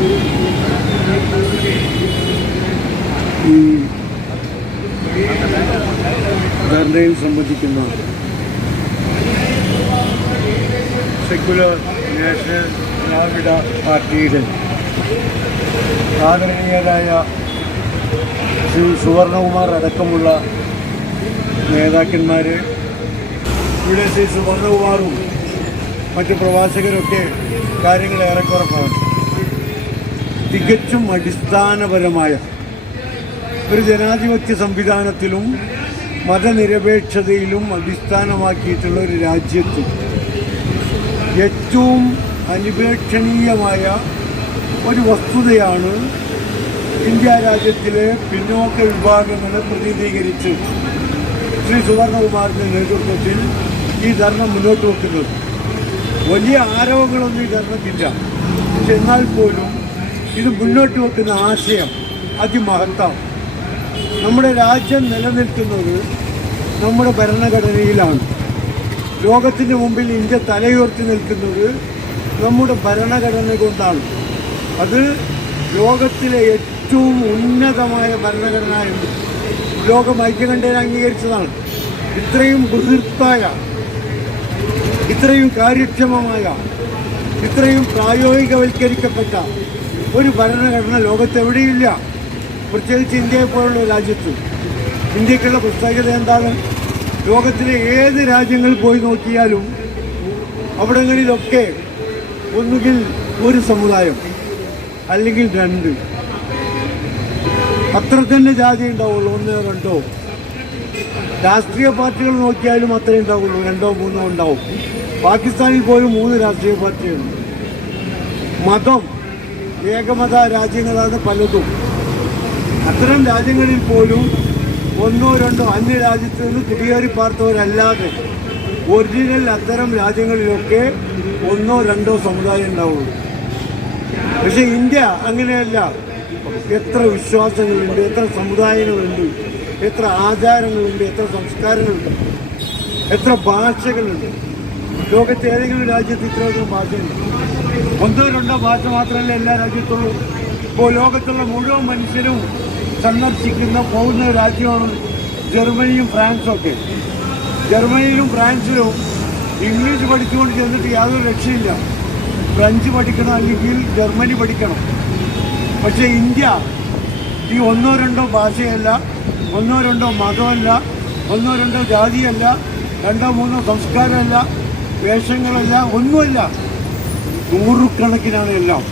ഈ ധർണയിൽ സംബന്ധിക്കുന്ന secular national ദ്രാവിഡ പാർട്ടിയുടെ ആദരണീയരായ ശ്രീ സുവർണകുമാർ അടക്കമുള്ള നേതാക്കന്മാർ, ഇവിടെ ശ്രീ സുവർണകുമാറും മറ്റു പ്രവാചകരൊക്കെ കാര്യങ്ങൾ ഏറെക്കുറെ പറഞ്ഞു. തികച്ചും അടിസ്ഥാനപരമായ ഒരു ജനാധിപത്യ സംവിധാനത്തിലും മതനിരപേക്ഷതയിലും അടിസ്ഥാനമാക്കിയിട്ടുള്ള ഒരു രാജ്യത്ത് ഏറ്റവും അനിപേക്ഷണീയമായ ഒരു വസ്തുതയാണ് ഇന്ത്യ രാജ്യത്തിലെ പിന്നോക്ക വിഭാഗങ്ങളെ പ്രതിനിധീകരിച്ച് ശ്രീ സുവർണകുമാറിൻ്റെ നേതൃത്വത്തിൽ ഈ ധർണ മുന്നോട്ട് വെക്കുന്നത്. വലിയ ആരോപണങ്ങളൊന്നും ഈ ധർണയ്ക്കില്ല. പക്ഷെ എന്നാൽ പോലും ഇത് മുന്നോട്ട് വെക്കുന്ന ആശയം അതിമഹത്താണ്. നമ്മുടെ രാജ്യം നിലനിൽക്കുന്നത് നമ്മുടെ ഭരണഘടനയിലാണ്. ലോകത്തിൻ്റെ മുമ്പിൽ ഇന്ത്യ തലയുയർത്തി നിൽക്കുന്നത് നമ്മുടെ ഭരണഘടന കൊണ്ടാണ്. അത് ലോകത്തിലെ ഏറ്റവും ഉന്നതമായ ഭരണഘടന എന്ന് ലോകം ഐക്യകണ്ഠേന അംഗീകരിച്ചതാണ്. ഇത്രയും ബൃഹത്തായ, ഇത്രയും കാര്യക്ഷമമായ, ഇത്രയും പ്രായോഗികവൽക്കരിക്കപ്പെട്ട ഒരു ഭരണഘടന ലോകത്തെവിടെയില്ല, പ്രത്യേകിച്ച് ഇന്ത്യയെ പോലുള്ള രാജ്യത്ത്. ഇന്ത്യക്കുള്ള പ്രത്യേകത എന്താണ്? ലോകത്തിലെ ഏത് രാജ്യങ്ങളിൽ പോയി നോക്കിയാലും അവിടങ്ങളിലൊക്കെ ഒന്നുകിൽ ഒരു സമുദായം അല്ലെങ്കിൽ രണ്ട്, അത്ര തന്നെ ജാതി ഉണ്ടാവുള്ളൂ, ഒന്നോ രണ്ടോ. രാഷ്ട്രീയ പാർട്ടികൾ നോക്കിയാലും അത്രയും ഉണ്ടാവുള്ളൂ, രണ്ടോ മൂന്നോ ഉണ്ടാവും. പാകിസ്ഥാനിൽ പോലും 3 രാഷ്ട്രീയ പാർട്ടികളുണ്ട്. മതം ഏകമത രാജ്യങ്ങളാണ് പലതും. അത്തരം രാജ്യങ്ങളിൽ പോലും ഒന്നോ രണ്ടോ അന്യ രാജ്യത്ത് നിന്ന് കുടിയേറി പാർത്തവരല്ലാതെ ഒറിജിനൽ അത്തരം രാജ്യങ്ങളിലൊക്കെ ഒന്നോ രണ്ടോ സമുദായം ഉണ്ടാവുള്ളൂ. പക്ഷെ ഇന്ത്യ അങ്ങനെയല്ല. എത്ര വിശ്വാസങ്ങളുണ്ട്, എത്ര സമുദായങ്ങളുണ്ട്, എത്ര ആചാരങ്ങളുണ്ട്, എത്ര സംസ്കാരങ്ങളുണ്ട്, എത്ര ഭാഷകളുണ്ട്. ലോകത്തെ ഏതെങ്കിലും രാജ്യത്ത് ഇത്രയധികം ഭാഷയുണ്ട്? ഒന്നോ രണ്ടോ ഭാഷ മാത്രമല്ല എല്ലാ രാജ്യത്തുള്ളൂ. ഇപ്പോൾ ലോകത്തുള്ള മുഴുവൻ മനുഷ്യരും സന്ദർശിക്കുന്ന പോകുന്ന രാജ്യമാണ് ജർമ്മനിയും ഫ്രാൻസും ഒക്കെ. ജർമ്മനിയിലും ഫ്രാൻസിലും ഇംഗ്ലീഷ് പഠിച്ചുകൊണ്ട് ചെന്നിട്ട് യാതൊരു രക്ഷയില്ല. ഫ്രഞ്ച് പഠിക്കണം, അല്ലെങ്കിൽ ജർമ്മനി പഠിക്കണം. പക്ഷേ ഇന്ത്യ ഈ ഒന്നോ രണ്ടോ ഭാഷയല്ല, ഒന്നോ രണ്ടോ മതമല്ല, ഒന്നോ രണ്ടോ ജാതിയല്ല, രണ്ടോ മൂന്നോ സംസ്കാരമല്ല, വേഷങ്ങളല്ല, ഒന്നുമല്ല, നൂറുകണക്കിനാണ് എല്ലാം.